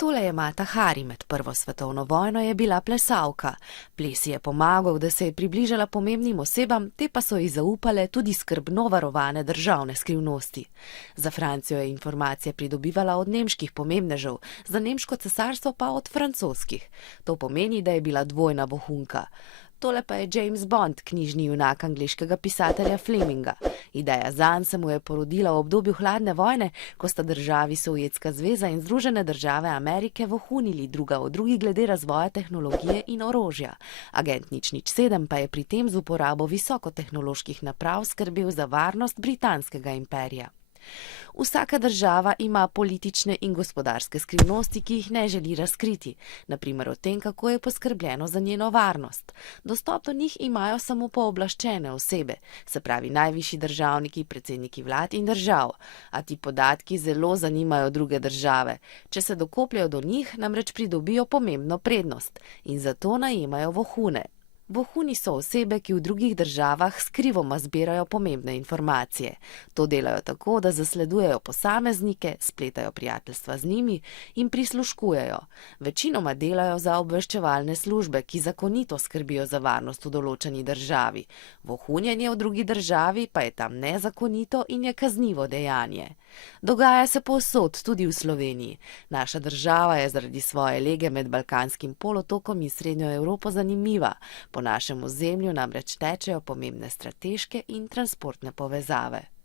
Tole je Mata Hari, med prvo svetovno vojno je bila plesalka. Ples ji je pomagal, da se je približala pomembnim osebam, te pa so ji zaupale tudi skrbno varovane državne skrivnosti. Za Francijo je informacije pridobivala od nemških pomembnežev, za nemško cesarstvo pa od francoskih. To pomeni, da je bila dvojna vohunka. Tole pa je James Bond, knjižni junak angleškega pisatelja Fleminga. Ideja zanj se mu je porodila v obdobju hladne vojne, ko sta državi Sovjetska zveza in Združene države Amerike vohunili druga od drugih glede razvoja tehnologije in orožja. Agent 007 pa je pri tem z uporabo visokotehnoloških naprav skrbel za varnost britanskega imperija. Vsaka država ima politične in gospodarske skrivnosti, ki jih ne želi razkriti, na primer o tem, kako je poskrbljeno za njeno varnost. Dostop do njih imajo samo pooblaščene osebe, se pravi najvišji državniki, predsedniki vlad in držav. A ti podatki zelo zanimajo druge države. Če se dokopljajo do njih, namreč pridobijo pomembno prednost in zato najemajo vohune. Vohuni so osebe, ki v drugih državah skrivoma zbirajo pomembne informacije. To delajo tako, da zasledujejo posameznike, spletajo prijateljstva z njimi in prisluškujejo. Večinoma delajo za obveščevalne službe, ki zakonito skrbijo za varnost v določeni državi. Vohunjenje v drugi državi pa je tam nezakonito in je kaznivo dejanje. Dogaja se povsod, tudi v Sloveniji. Naša država je zaradi svoje lege med Balkanskim polotokom in Srednjo Evropo zanimiva. Po našem ozemlju namreč tečejo pomembne strateške in transportne povezave.